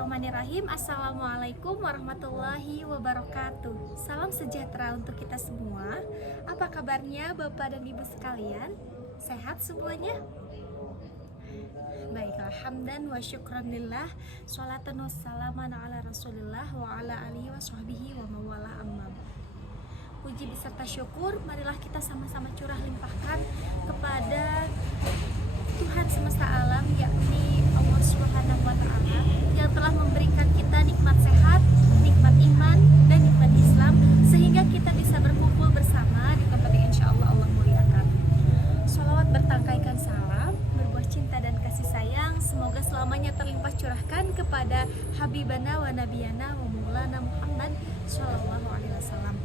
Bismillahirrahmanirrahim. Assalamualaikum warahmatullahi wabarakatuh. Salam sejahtera untuk kita semua. Apa kabarnya Bapak dan Ibu sekalian? Sehat semuanya? Baiklah, hamdan wa syukranillah, sholatan wassalaman ala rasulillah wa ala alihi wa sahbihi wa mawala amma. Puji beserta syukur, marilah kita sama-sama curah limpahkan kepada Tuhan semesta alam, yakni Allah Subhanahu wa Ta'ala, yang telah memberikan kita nikmat sehat, nikmat iman, dan nikmat Islam, sehingga kita bisa berkumpul bersama di tempat yang insya Allah Allah muliakan. Sholawat bertangkaikan salam, berbuah cinta dan kasih sayang, semoga selamanya terlimpah curahkan kepada Habibana wa Nabiyana wa Maulana Muhammad Sallallahu Alaihi Wasallam.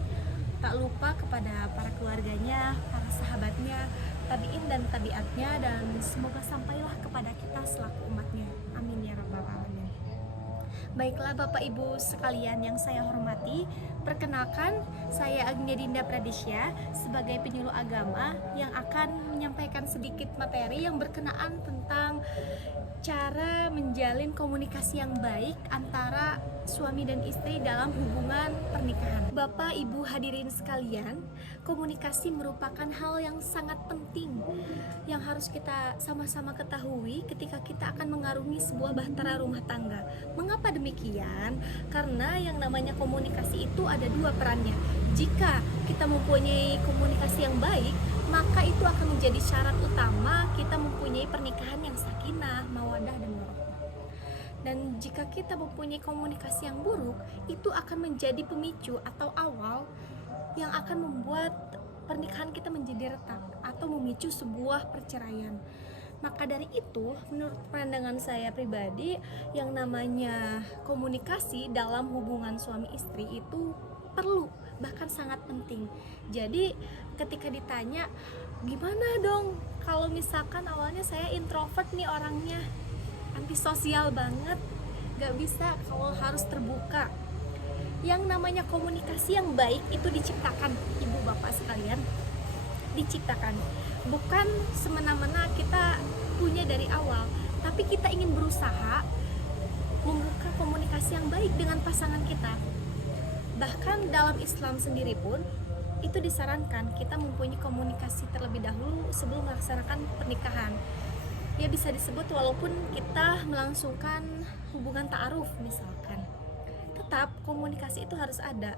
Tak lupa kepada para keluarganya, para sahabatnya, tabi'in dan tabi'atnya, dan semoga sampailah kepada kita selaku umatnya. Amin ya rabbal alamin. Baiklah Bapak Ibu sekalian yang saya hormati, perkenalkan saya Agnia Dinda Pradisya sebagai penyuluh agama yang akan menyampaikan sedikit materi yang berkenaan tentang cara menjalin komunikasi yang baik antara suami dan istri dalam hubungan pernikahan. Bapak Ibu hadirin sekalian, komunikasi merupakan hal yang sangat penting yang harus kita sama-sama ketahui ketika kita akan mengarungi sebuah bahtera rumah tangga. Mengapa demikian? Karena yang namanya komunikasi itu ada dua perannya. Jika kita mempunyai komunikasi yang baik, maka itu akan menjadi syarat utama kita mempunyai pernikahan yang sakinah, mawaddah, dan warahmah. Dan jika kita mempunyai komunikasi yang buruk, itu akan menjadi pemicu atau awal yang akan membuat pernikahan kita menjadi retak atau memicu sebuah perceraian. Maka dari itu, menurut pandangan saya pribadi, yang namanya komunikasi dalam hubungan suami istri itu perlu, bahkan sangat penting. Jadi ketika ditanya, gimana dong kalau misalkan awalnya saya introvert nih orangnya, antisosial banget, gak bisa kalau harus terbuka. Yang namanya komunikasi yang baik itu diciptakan, ibu bapak sekalian, diciptakan. Bukan semena-mena kita punya dari awal, tapi kita ingin berusaha membuka komunikasi yang baik dengan pasangan kita. Bahkan dalam Islam sendiri pun itu disarankan kita mempunyai komunikasi terlebih dahulu sebelum melaksanakan pernikahan. Ya bisa disebut walaupun kita melangsungkan hubungan ta'aruf misalkan, tetap komunikasi itu harus ada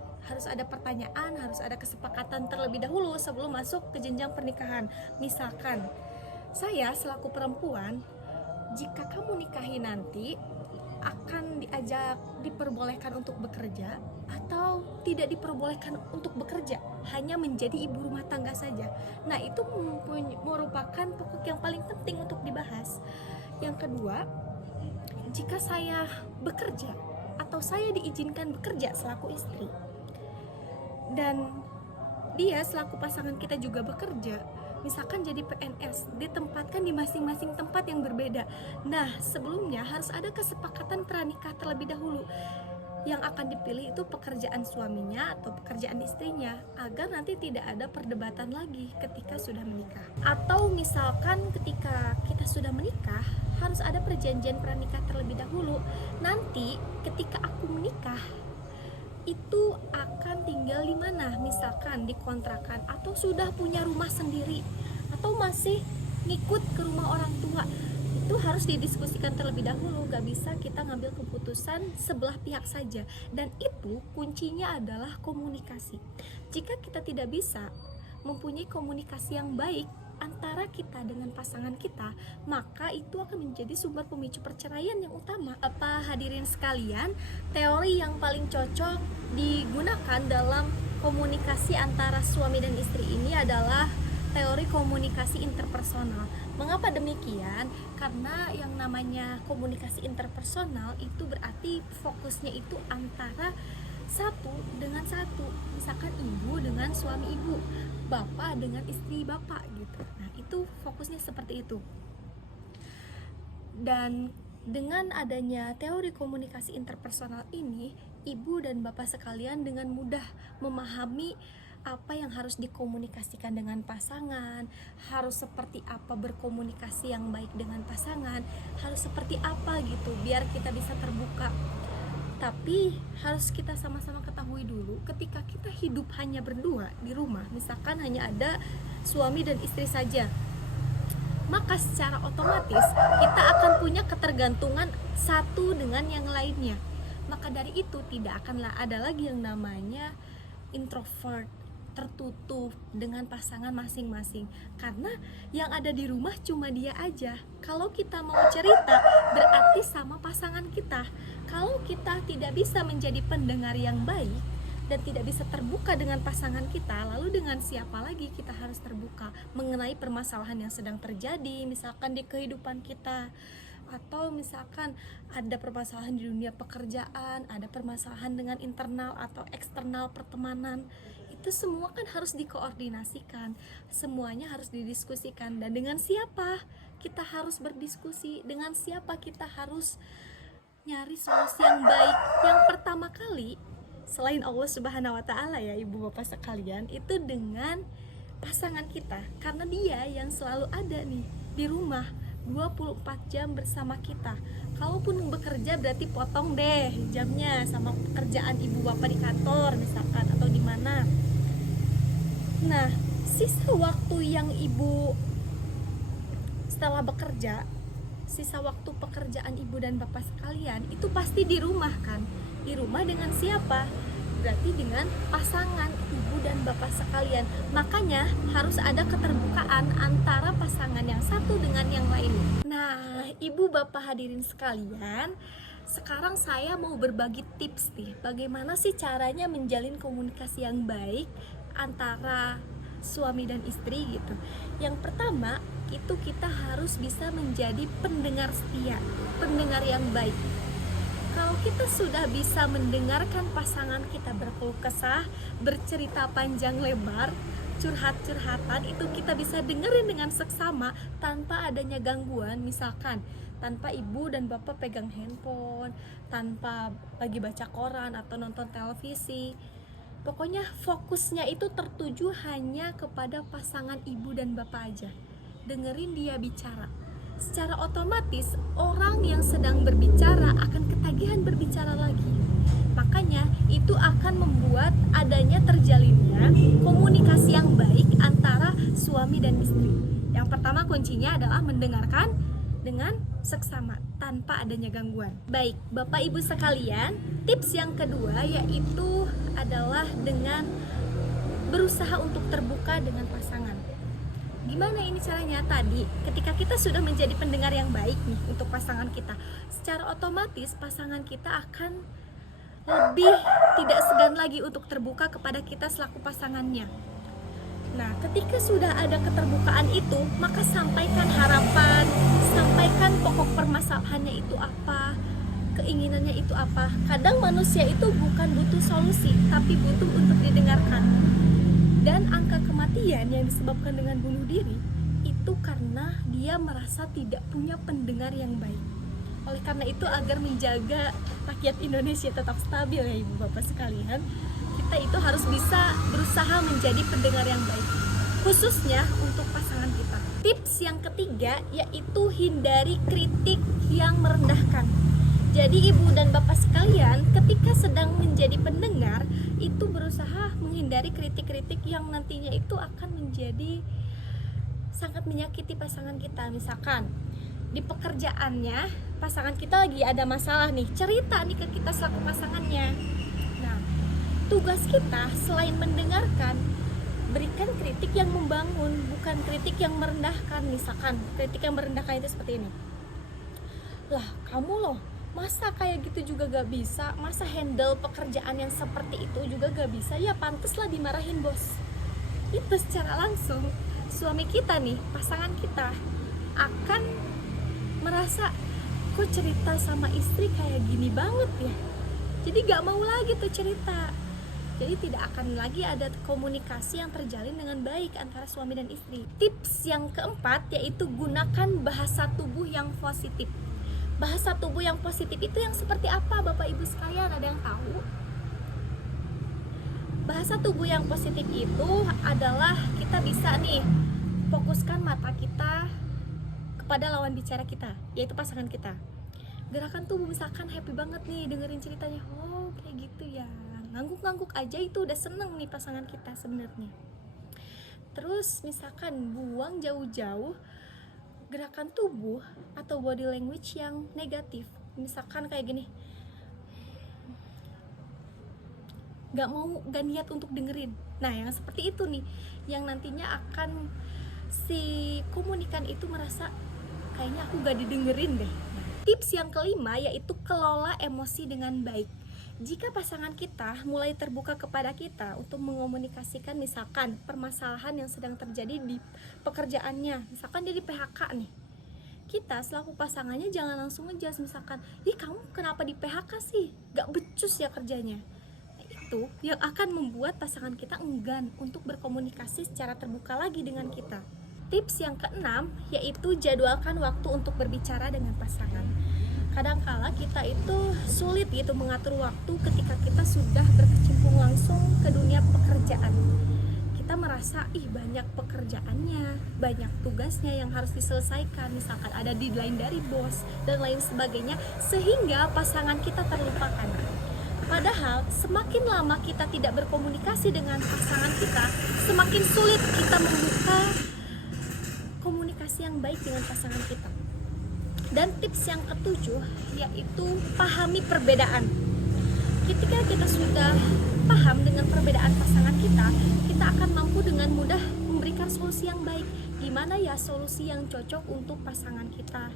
pertanyaan, harus ada kesepakatan terlebih dahulu sebelum masuk ke jenjang pernikahan. Misalkan saya selaku perempuan, jika kamu nikahi nanti akan diperbolehkan untuk bekerja atau tidak diperbolehkan untuk bekerja, hanya menjadi ibu rumah tangga saja. Nah, itu merupakan pokok yang paling penting untuk dibahas. Yang kedua, jika saya bekerja atau saya diizinkan bekerja selaku istri dan dia selaku pasangan kita juga bekerja, misalkan jadi PNS, ditempatkan di masing-masing tempat yang berbeda. Nah, sebelumnya harus ada kesepakatan pranikah terlebih dahulu. Yang akan dipilih itu pekerjaan suaminya atau pekerjaan istrinya, agar nanti tidak ada perdebatan lagi ketika sudah menikah. Atau misalkan ketika kita sudah menikah, harus ada perjanjian pranikah terlebih dahulu. Nanti ketika aku menikah, itu akan tinggal di mana, misalkan di kontrakan atau sudah punya rumah sendiri atau masih ngikut ke rumah orang tua. Itu harus didiskusikan terlebih dahulu, gak bisa kita ngambil keputusan sebelah pihak saja. Dan itu kuncinya adalah komunikasi. Jika kita tidak bisa mempunyai komunikasi yang baik antara kita dengan pasangan kita, maka itu akan menjadi sumber pemicu perceraian yang utama. Apa hadirin sekalian, teori yang paling cocok digunakan dalam komunikasi antara suami dan istri ini adalah teori komunikasi interpersonal. Mengapa demikian? Karena yang namanya komunikasi interpersonal itu berarti fokusnya itu antara satu dengan satu. Misalkan ibu dengan suami ibu, bapak dengan istri bapak gitu. Nah, itu fokusnya seperti itu. Dan dengan adanya teori komunikasi interpersonal ini, ibu dan bapak sekalian dengan mudah memahami apa yang harus dikomunikasikan dengan pasangan, harus seperti apa berkomunikasi yang baik dengan pasangan, harus seperti apa gitu biar kita bisa terbuka. Tapi harus kita sama-sama ketahui dulu, ketika kita hidup hanya berdua di rumah, misalkan hanya ada suami dan istri saja, maka secara otomatis kita akan punya ketergantungan satu dengan yang lainnya. Maka dari itu tidak akanlah ada lagi yang namanya introvert, tertutup dengan pasangan masing-masing, karena yang ada di rumah cuma dia aja. Kalau kita mau cerita berarti sama pasangan kita. Kalau kita tidak bisa menjadi pendengar yang baik dan tidak bisa terbuka dengan pasangan kita, lalu dengan siapa lagi kita harus terbuka mengenai permasalahan yang sedang terjadi, misalkan di kehidupan kita, atau misalkan ada permasalahan di dunia pekerjaan, ada permasalahan dengan internal atau eksternal pertemanan. Itu semua kan harus dikoordinasikan, semuanya harus didiskusikan. Dan dengan siapa kita harus berdiskusi, dengan siapa kita harus nyari solusi yang baik. Yang pertama kali selain Allah Subhanahu wa Ta'ala ya ibu bapak sekalian, itu dengan pasangan kita, karena dia yang selalu ada nih di rumah 24 jam bersama kita. Kalaupun bekerja berarti potong deh jamnya sama pekerjaan ibu bapak di kantor misalkan atau di mana. Nah, sisa waktu yang ibu setelah bekerja, sisa waktu pekerjaan ibu dan bapak sekalian itu pasti di rumah kan. Di rumah dengan siapa? Berarti dengan pasangan ibu dan bapak sekalian. Makanya harus ada keterbukaan antara pasangan yang satu dengan yang lain. Nah, ibu bapak hadirin sekalian, sekarang saya mau berbagi tips nih, bagaimana sih caranya menjalin komunikasi yang baik antara suami dan istri gitu. Yang pertama, itu kita harus bisa menjadi pendengar setia, pendengar yang baik. Kalau kita sudah bisa mendengarkan pasangan kita berkeluh kesah, bercerita panjang lebar, curhat-curhatan, itu kita bisa dengerin dengan seksama tanpa adanya gangguan, misalkan tanpa ibu dan bapak pegang handphone, tanpa lagi baca koran atau nonton televisi. Pokoknya fokusnya itu tertuju hanya kepada pasangan ibu dan bapak aja. Dengerin dia bicara. Secara otomatis orang yang sedang berbicara akan ketagihan berbicara lagi. Makanya itu akan membuat adanya terjalinnya komunikasi yang baik antara suami dan istri. Yang pertama kuncinya adalah mendengarkan dengan seksama tanpa adanya gangguan. Baik, Bapak Ibu sekalian, tips yang kedua yaitu adalah dengan berusaha untuk terbuka dengan pasangan. Gimana ini caranya? Tadi ketika kita sudah menjadi pendengar yang baik nih untuk pasangan kita, secara otomatis pasangan kita akan lebih tidak segan lagi untuk terbuka kepada kita selaku pasangannya. Nah, ketika sudah ada keterbukaan itu, maka sampaikan harapan, sampaikan pokok permasalahannya itu apa, keinginannya itu apa. Kadang manusia itu bukan butuh solusi, tapi butuh untuk didengarkan. Dan angka kematian yang disebabkan dengan bunuh diri itu karena dia merasa tidak punya pendengar yang baik. Oleh karena itu, agar menjaga rakyat Indonesia tetap stabil ya ibu bapak sekalian, kita itu harus bisa berusaha menjadi pendengar yang baik, khususnya untuk pasangan kita. Tips yang ketiga yaitu hindari kritik yang merendahkan. Jadi ibu dan bapak sekalian, ketika sedang menjadi pendengar, itu berusaha menghindari kritik-kritik yang nantinya itu akan menjadi sangat menyakiti pasangan kita. Misalkan di pekerjaannya, pasangan kita lagi ada masalah nih, cerita nih ke kita selaku pasangannya. Nah, tugas kita selain mendengarkan, berikan kritik yang membangun, bukan kritik yang merendahkan. Misalkan kritik yang merendahkan itu seperti ini, lah kamu loh, masa kayak gitu juga gak bisa, masa handle pekerjaan yang seperti itu juga gak bisa, ya pantes lah dimarahin bos. Itu secara langsung suami kita nih, pasangan kita akan merasa kok cerita sama istri kayak gini banget ya, jadi gak mau lagi tuh cerita. Jadi tidak akan lagi ada komunikasi yang terjalin dengan baik antara suami dan istri. Tips yang keempat yaitu gunakan bahasa tubuh yang positif. Bahasa tubuh yang positif itu yang seperti apa Bapak Ibu sekalian, ada yang tahu? Bahasa tubuh yang positif itu adalah kita bisa nih fokuskan mata kita kepada lawan bicara kita, yaitu pasangan kita. Gerakan tubuh misalkan happy banget nih dengerin ceritanya, oh kayak gitu ya, ngangguk-ngangguk aja itu udah seneng nih pasangan kita sebenarnya. Terus misalkan buang jauh-jauh gerakan tubuh atau body language yang negatif, misalkan kayak gini, gak niat untuk dengerin. Nah yang seperti itu nih yang nantinya akan si komunikan itu merasa kayaknya aku gak didengerin deh. Tips yang kelima yaitu kelola emosi dengan baik. Jika pasangan kita mulai terbuka kepada kita untuk mengomunikasikan misalkan permasalahan yang sedang terjadi di pekerjaannya, misalkan dia di PHK nih, kita selaku pasangannya jangan langsung ngejas misalkan, ih kamu kenapa di PHK sih, gak becus ya kerjanya. Itu yang akan membuat pasangan kita enggan untuk berkomunikasi secara terbuka lagi dengan kita. Tips yang keenam yaitu jadwalkan waktu untuk berbicara dengan pasangan. Kadangkala kita itu sulit gitu mengatur waktu ketika kita sudah berkecimpung langsung ke dunia pekerjaan. Kita merasa banyak pekerjaannya, banyak tugasnya yang harus diselesaikan, misalkan ada deadline dari bos dan lain sebagainya, sehingga pasangan kita terlupakan. Padahal semakin lama kita tidak berkomunikasi dengan pasangan kita, semakin sulit kita membuka komunikasi yang baik dengan pasangan kita. Dan tips yang ketujuh yaitu pahami perbedaan. Ketika kita sudah paham dengan perbedaan pasangan kita, kita akan mampu dengan mudah memberikan solusi yang baik. Gimana ya solusi yang cocok untuk pasangan kita?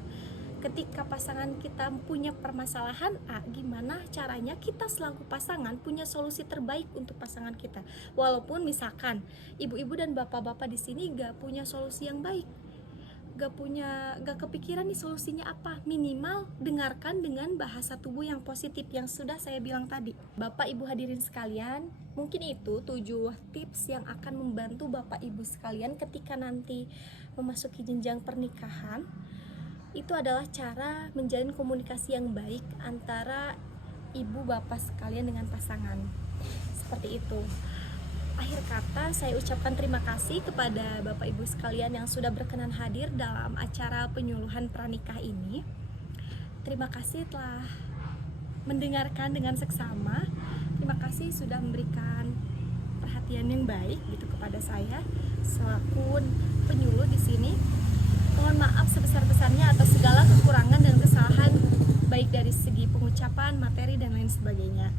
Ketika pasangan kita punya permasalahan A, gimana caranya kita selaku pasangan punya solusi terbaik untuk pasangan kita. Walaupun misalkan ibu-ibu dan bapak-bapak di sini gak punya solusi yang baik, gak kepikiran nih solusinya apa, minimal dengarkan dengan bahasa tubuh yang positif yang sudah saya bilang tadi. Bapak ibu hadirin sekalian, mungkin itu 7 tips yang akan membantu bapak ibu sekalian ketika nanti memasuki jenjang pernikahan. Itu adalah cara menjalin komunikasi yang baik antara ibu bapak sekalian dengan pasangan. Seperti itu. Akhir kata saya ucapkan terima kasih kepada bapak ibu sekalian yang sudah berkenan hadir dalam acara penyuluhan pranikah ini. Terima kasih telah mendengarkan dengan seksama. Terima kasih sudah memberikan perhatian yang baik gitu kepada saya selaku penyuluh di sini. Mohon maaf sebesar-besarnya atas segala kekurangan dan kesalahan baik dari segi pengucapan, materi dan lain sebagainya.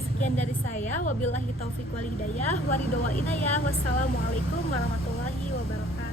Sekian dari saya, wabillahi taufiq wal hidayah, waridho wal inayah, wassalamualaikum warahmatullahi wabarakatuh.